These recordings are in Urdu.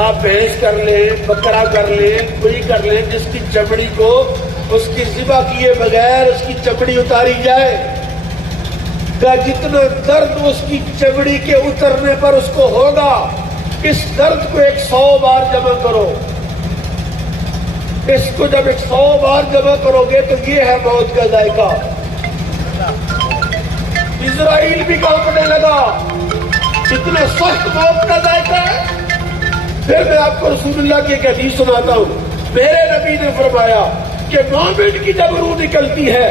آپ بھینس کر لیں، بکرا کر لیں، کوئی کر لیں جس کی چمڑی کو اس کی ذبح کیے بغیر اس کی چمڑی اتاری جائے، کہ جتنا درد اس کی چمڑی کے اترنے پر اس کو ہوگا، اس درد کو 100 بار جمع کرو۔ اس کو جب 100 بار جمع کرو گے تو یہ ہے موت کا ذائقہ۔ اسرائیل بھی کانپنے لگا، اتنا سخت موت کا ذائقہ ہے۔ پھر میں آپ کو رسول اللہ کی ایک حدیث سناتا ہوں۔ میرے نبی نے فرمایا کہ مومن کی جب روح نکلتی ہے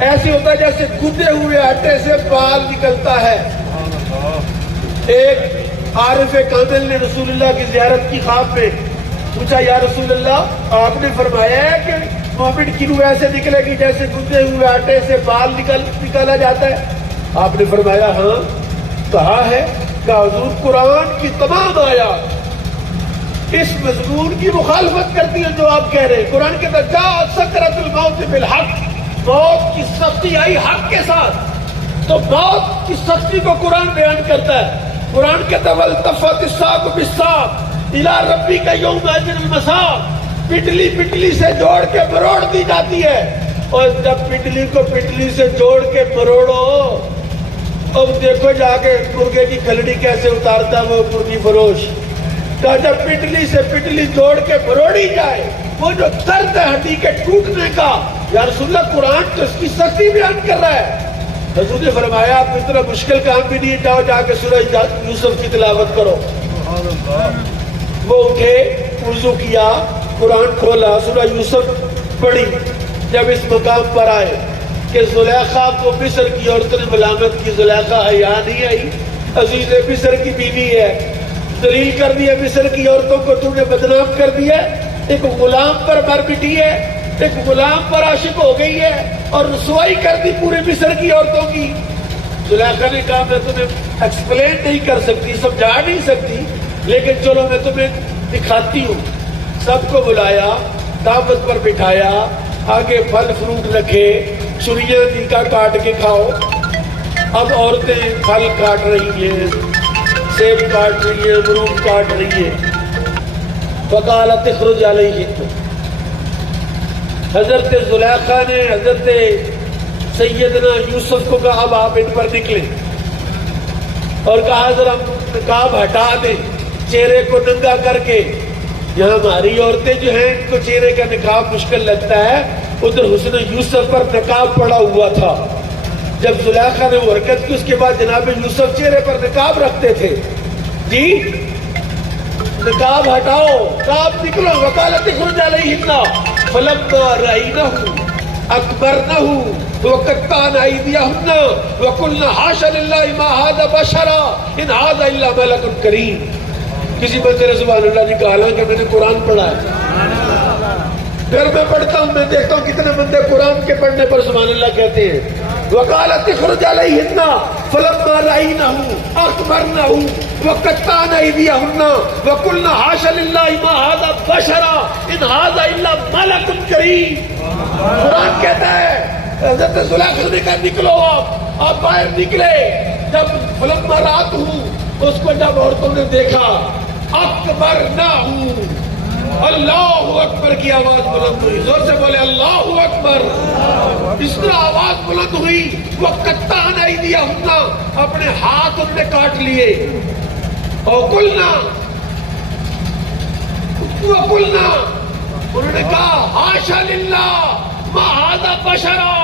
ایسے ہوتا ہے جیسے گدے ہوئے آٹے سے بال نکلتا ہے۔ ایک عارف کامل نے رسول اللہ کی زیارت کی خواب میں پوچھا، یا رسول اللہ آپ نے فرمایا ہے کہ مومن کی روح ایسے نکلے گی جیسے گدے ہوئے آٹے سے بال نکالا جاتا ہے؟ آپ نے فرمایا ہاں۔ کہا ہے کہ حضور قرآن کی تمام آیات اس مضمون کی مخالفت کرتی ہے جو آپ کہہ رہے ہیں۔ قرآن کے اندر جاءت سکرۃ الموت بالحق، موت کی سختی آئی حق کے ساتھ، تو موت کی سختی کو قرآن بیان کرتا ہے۔ قرآن کے اندر والتفت الساق بالساق الی ربک یومئذ المساق، پٹلی پٹلی سے جوڑ کے مروڑ دی جاتی ہے، اور جب پٹلی کو پٹلی سے جوڑ کے مروڑو، اب دیکھو جا کے مرغے کی کھلڑی کیسے اتارتا وہ مرغی فروش۔ کہ جب پٹلی سے پٹلی جوڑ کے مروڑی جائے، وہ جو درد ہے ہڈی کے ٹوٹنے کا، یا رسول اللہ قرآن تو اس کی سختی بیان کر رہا ہے۔ حضور نے فرمایا آپ اتنا مشکل کام بھی نہیں، جاؤ جا کے سورہ یوسف کی تلاوت کرو۔ وہ اٹھے، وضو کیا، قرآن کھولا، سورہ یوسف پڑھی۔ جب اس مقام پر آئے کہ زلیخا کو مصر کی عورتوں نے ملامت کی، زلیخا حیا نہیں آئی، عزیز مصر کی بیوی ہے، ذلیل کر دیا مصر کی عورتوں کو، تم نے بدنام کر دیا، ایک غلام پر مر پٹی ہے، ایک غلام پر عاشق ہو گئی ہے اور رسوائی کر دی پورے مصر کی عورتوں کی۔ زلیخا نے کہا میں تمہیں ایکسپلین نہیں کر سکتی، سمجھا نہیں سکتی، لیکن چلو میں تمہیں دکھاتی ہوں۔ سب کو بلایا، دعوت پر بٹھایا، آگے پھل فروٹ رکھے، چھریاں دی کا کاٹ کے کھاؤ۔ اب عورتیں پھل کاٹ رہی ہیں، سیب کاٹ رہی ہے، امرود کاٹ رہی ہے۔ فقالت اخرج علیہن، حضرت زلیخا نے حضرت سیدنا یوسف کو کہا اب آپ ان پر نکلیں، اور کہا ذرا نقاب ہٹا دیں چہرے کو ننگا کر کے۔ یہاں ہماری عورتیں جو ہیں ان کو چہرے کا نقاب مشکل لگتا ہے، ادھر حسن یوسف پر نقاب پڑا ہوا تھا۔ جب زلیخا نے وہ حرکت کی اس کے بعد جناب یوسف چہرے پر نقاب رکھتے تھے۔ جی نقاب ہٹاؤ، نقاب نکلو۔ وقالت اخرج علیہن فلما رأینہ اکبرنہ وقطعن ایدیہن وقلن حاش للہ ما ھذا بشرا ان ھذا الا ملک کریم۔ کسی بندے نے سبحان اللہ جی کہا کہ میں نے قرآن پڑھا ہے۔ پھر میں پڑھتا ہوں، میں دیکھتا ہوں کتنے بندے قرآن کے پڑھنے پر سبحان اللہ کہتے ہیں۔ وقالت اخرج علیہن فلما رأینہ اکبرنہ وقطعن ایدیہن وقلن حاش للہ ما ھذا بشرا ان ھذا الا ملک کریم۔ قرآن کہتا ہے حضرت زلیخا نے کہا نکلو آپ باہر نکلے۔ جب فلما رأتہ، اس کو جب عورتوں نے دیکھا، اکبرنہ، اللہ اکبر کی آواز بلند ہوئی، زور سے بولے اللہ اکبر۔ اس طرح آواز بلند ہوئی، وقطعن ایدیہن، اپنے ہاتھ ان نے کاٹ لیے، اور قلنا، انہوں نے کہا حاشا للہ ما ھذا بشرا،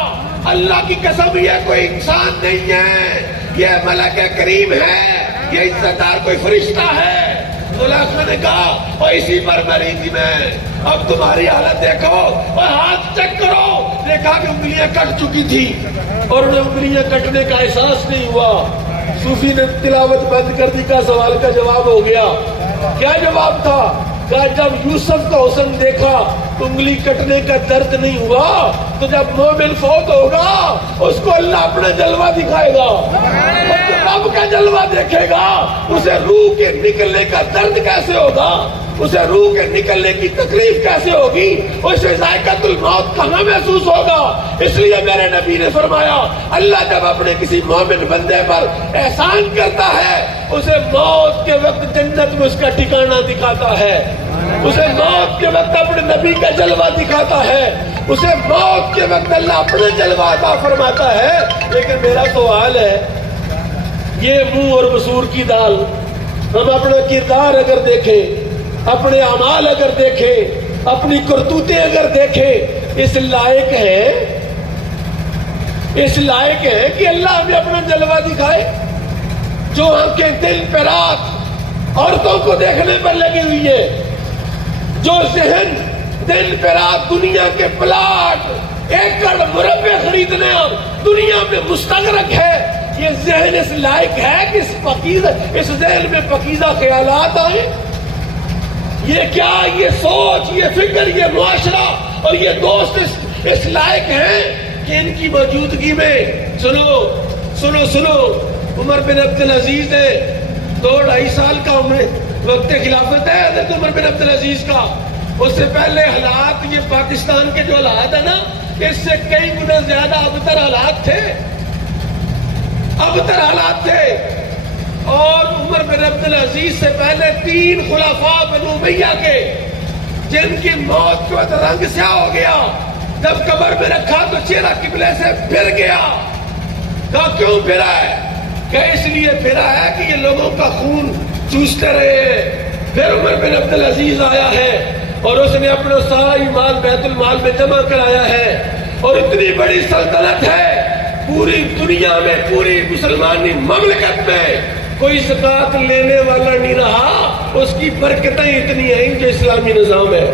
اللہ کی قسم یہ کوئی انسان نہیں ہے، یہ ملک کریم ہے، یہ عزت دار کوئی فرشتہ ہے۔ زلیخا نے کہا اور اسی پر مری تھی میں، اب تمہاری حالت دیکھو اور ہاتھ چیک کرو۔ دیکھا کہ انگلیاں کٹ چکی تھی اور انہیں انگلیاں کٹنے کا احساس نہیں ہوا۔ صوفی نے تلاوت بند کر دی، کا سوال کا جواب ہو گیا۔ کیا جواب تھا؟ کہ جب یوسف کا حسن دیکھا انگلی کٹنے کا درد نہیں ہوا تو جب مومن فوت ہوگا اس کو اللہ اپنا جلوہ دکھائے گا، اور جو رب کا جلوہ دیکھے گا اسے روح کے نکلنے کا درد کیسے ہوگا، اسے روح کے نکلنے کی تکلیف کیسے ہوگی، اسے ذائقۃ الموت کہاں محسوس ہوگا۔ اس لیے میرے نبی نے فرمایا اللہ جب اپنے کسی مومن بندے پر احسان کرتا ہے اسے موت کے وقت جنت میں اس کا ٹھکانہ دکھاتا ہے، اسے موت کے وقت اپنے نبی کا جلوہ دکھاتا ہے، اسے موت کے وقت اللہ اپنا جلوہ عطا فرماتا ہے۔ لیکن میرا سوال ہے، یہ منہ اور مسور کی دال، ہم اپنا کردار اگر دیکھیں، اپنے اعمال اگر دیکھیں، اپنی کرتوتیں اگر دیکھیں، اس لائق ہے کہ اللہ ہمیں اپنا جلوہ دکھائے؟ جو آنکھیں دن پہ رات عورتوں کو دیکھنے پر لگی ہوئی ہے، جو ذہن دن پہ رات دنیا کے پلاٹ ایکڑ مربع خریدنے اور دنیا میں مستغرق ہے، یہ ذہن اس لائق ہے کہ اس ذہن میں پاکیزہ خیالات آئیں؟ یہ کیا، یہ سوچ، یہ فکر، یہ معاشرہ اور یہ دوست اس لائق ہیں کہ ان کی موجودگی میں سنو عمر بن عبدالعزیز ہے، 2-2.5 سال کا وقت خلافت ہے حضرت عمر بن عبدالعزیز کا۔ اس سے پہلے حالات، یہ پاکستان کے جو حالات ہیں نا، اس سے کئی گنا زیادہ ابتر حالات تھے، اور عمر بن عبدالعزیز سے پہلے 3 خلفاء بنو امیہ کے، جن کی موت کے بعد رنگ سیاہ ہو گیا، جب قبر میں رکھا تو چہرہ قبلے سے پھر گیا۔ کہا کیوں پھرا ہے؟ کہ اس لیے پھرا ہے کہ یہ لوگوں کا خون چوستے رہے۔ پھر عمر بن عبدالعزیز آیا ہے اور اس نے اپنا سارا مال بیت المال میں جمع کرایا ہے، اور اتنی بڑی سلطنت ہے پوری دنیا میں، پوری مسلمانی مملکت میں کوئی زکوٰۃ لینے والا نہیں رہا۔ اس کی برکتیں اتنی ہیں جو اسلامی نظام ہے،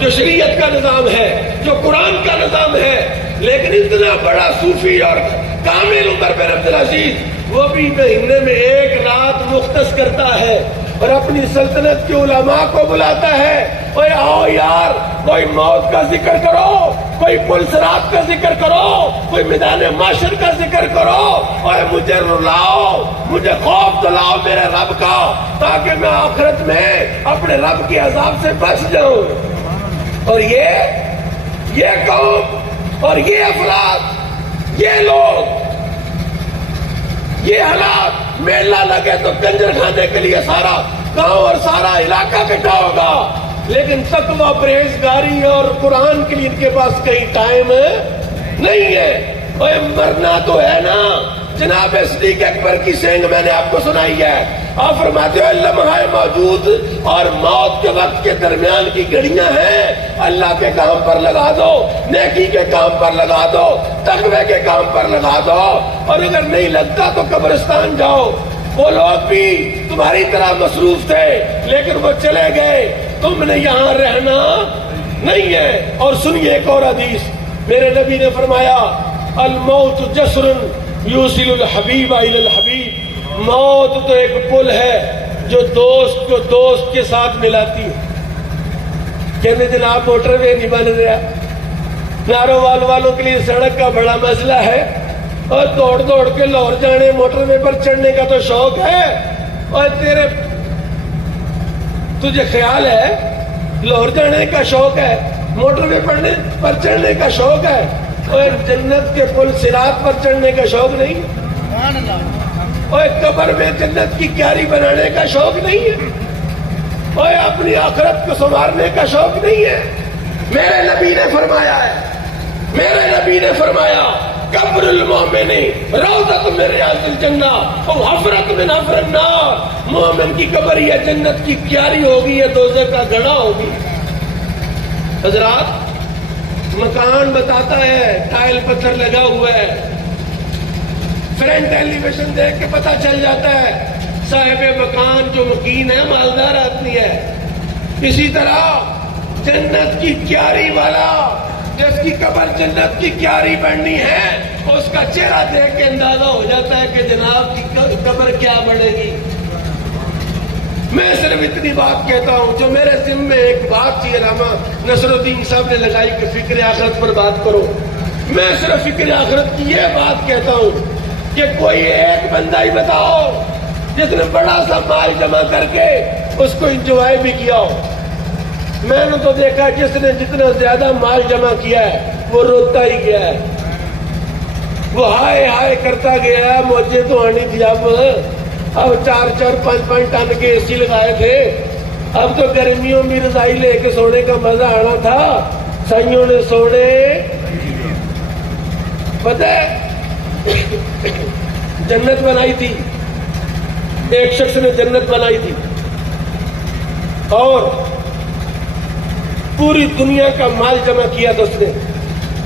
جو شریعت کا نظام ہے، جو قرآن کا نظام ہے۔ لیکن اتنا بڑا صوفی اور کامل عمر بن عبدالعزیز، وہ بھی مہینے میں 1 رات مختص کرتا ہے اور اپنی سلطنت کے علماء کو بلاتا ہے، اوے آؤ یار، کوئی موت کا ذکر کرو، کوئی پل صراط کا ذکر کرو، کوئی میدان محشر کا ذکر کرو، اوے مجھے رلاؤ، مجھے خوف دلاؤ میرے رب کا، تاکہ میں آخرت میں اپنے رب کے عذاب سے بچ جاؤں۔ اور یہ قوم اور یہ افراد، یہ لوگ، یہ حالات، میلہ لگے تو کنجر کھانے کے لیے سارا گاؤں اور سارا علاقہ اکٹھا ہوگا، لیکن تقویٰ، پرہیزگاری اور قرآن کے لیے ان کے پاس کہیں ٹائم نہیں ہے۔ اوے مرنا تو ہے نا۔ جناب صدیق اکبر کی سینگ میں نے آپ کو سنائی ہے، آپ فرماتے ہو لمحہ موجود اور موت کے وقت کے درمیان کی گھڑیاں ہیں، اللہ کے کام پر لگا دو، نیکی کے کام پر لگا دو، تقوی کے کام پر لگا دو، اور اگر نہیں لگتا تو قبرستان جاؤ۔ وہ لوگ بھی تمہاری طرح مصروف تھے لیکن وہ چلے گئے، تم نے یہاں رہنا نہیں ہے۔ اور سنیے ایک اور حدیث، میرے نبی نے فرمایا الموت جسر یوصل الحبیب الی الحبیب، موت تو ایک پل ہے جو دوست کو دوست کے ساتھ ملاتی ہے۔ کہتے جناب موٹر وے نہیں بن رہا، نارووال والوں کے لیے سڑک کا بڑا مسئلہ ہے، اور دوڑ دوڑ کے لاہور جانے، موٹر وے پر چڑھنے کا تو شوق ہے، اور تجھے خیال ہے لاہور جانے کا شوق ہے، موٹر وے پر چڑھنے کا شوق ہے، اور جنت کے پل صراط پر چڑھنے کا شوق نہیں، اور قبر میں جنت کی کیاری بنانے کا شوق نہیں ہے، اور اپنی آخرت کو سنوارنے کا شوق نہیں ہے۔ میرے نبی نے فرمایا ہے، میرے نبی نے فرمایا قبر المومن روضۃ من ریاض الجنہ او حفرۃ من حفر النار، مومن کی قبر یہ جنت کی کیاری ہوگی یا دوزخ کا گڑھا ہوگی۔ حضرات، مکان بتاتا ہے، ٹائل پتھر لگا ہوا ہے، فرنٹ ایلیویشن دیکھ کے پتہ چل جاتا ہے صاحب مکان جو مکین ہے مالدار آدمی ہے۔ اسی طرح جنت کی کیاری والا، جس کی قبر جنت کی کیاری بننی ہے، اس کا چہرہ دیکھ کے اندازہ ہو جاتا ہے کہ جناب کی قبر کیا بڑھے گی۔ میں صرف اتنی بات کہتا ہوں، جو میرے ذمہ میں ایک بات تھی علامہ نصر الدین صاحب نے لگائی کہ فکر آخرت پر بات کرو، میں صرف فکر آخرت کی یہ بات کہتا ہوں کہ کوئی ایک بندہ ہی بتاؤ جس نے بڑا سا مال جمع کر کے اس کو انجوائے بھی کیا ہو۔ میں نے تو دیکھا جس نے جتنا زیادہ مال جمع کیا ہے وہ روتا ہی گیا ہے، وہ ہائے ہائے کرتا گیا ہے، مجھے تو آنی تھی اب 4-5 ٹن کے اے سی لگائے تھے، اب تو گرمیوں میں رضائی لے کے سونے کا مزہ آنا تھا، سائیوں نے سونے پتہ ہے جنت بنائی تھی، ایک شخص نے جنت بنائی تھی اور پوری دنیا کا مال جمع کیا تھا، اس نے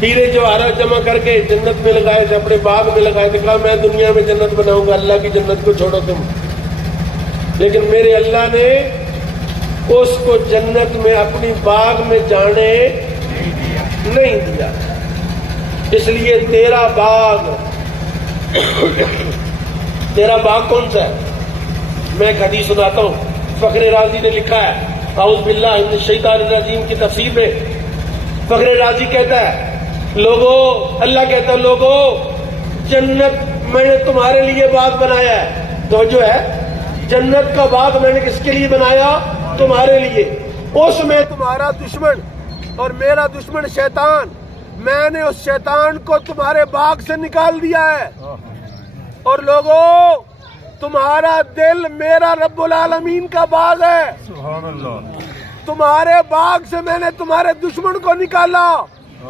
ہیرے جواہرات جمع کر کے جنت میں لگائے تھے، اپنے باغ میں لگائے تھے، کہا میں دنیا میں جنت بناؤں گا، اللہ کی جنت کو چھوڑو تم، لیکن میرے اللہ نے اس کو جنت میں اپنی باغ میں جانے نہیں دیا، اس لیے تیرا باغ کون سا ہے؟ میں ایک حدیث سناتا ہوں، فخر رازی نے لکھا ہے اعوذ باللہ من الشیطان الرجیم کی تفسیر میں، فخر رازی کہتا ہے لوگو، اللہ کہتا ہے لوگو جنت میں نے تمہارے لیے باغ بنایا ہے، تو جو ہے جنت کا باغ میں نے کس کے لیے بنایا؟ تمہارے لیے، اس میں تمہارا دشمن اور میرا دشمن شیطان، میں نے اس شیطان کو تمہارے باغ سے نکال دیا ہے، اور لوگو تمہارا دل میرا رب العالمین کا باغ ہے، سبحان اللہ، تمہارے باغ سے میں نے تمہارے دشمن کو نکالا،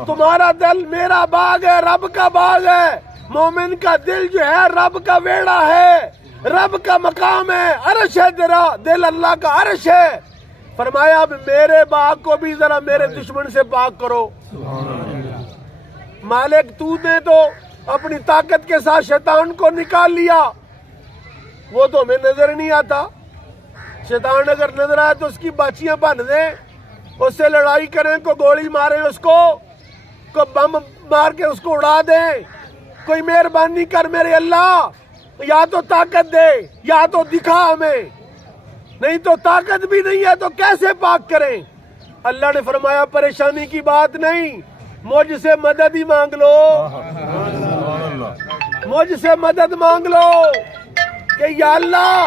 تمہارا دل میرا باغ ہے، رب کا باغ ہے، مومن کا دل جو ہے رب کا ویڑا ہے، رب کا مقام ہے، عرش ہے تیرا دل، اللہ کا عرش ہے، فرمایا اب میرے باغ کو بھی ذرا میرے دشمن سے پاک کرو۔ مالک تو نے تو اپنی طاقت کے ساتھ شیطان کو نکال لیا، وہ تو ہمیں نظر نہیں آتا، شیطان اگر نظر آئے تو اس کی باچیاں بن دیں، اس سے لڑائی کریں، کو گولی ماریں، اس کو بم مار کے اس کو اڑا دیں، کوئی مہربانی کر میرے اللہ، یا تو طاقت دے یا تو دکھا ہمیں، نہیں تو طاقت بھی نہیں ہے تو کیسے پاک کریں؟ اللہ نے فرمایا پریشانی کی بات نہیں، مجھ سے مدد ہی مانگ لو، مجھ سے مدد مانگ لو کہ یا اللہ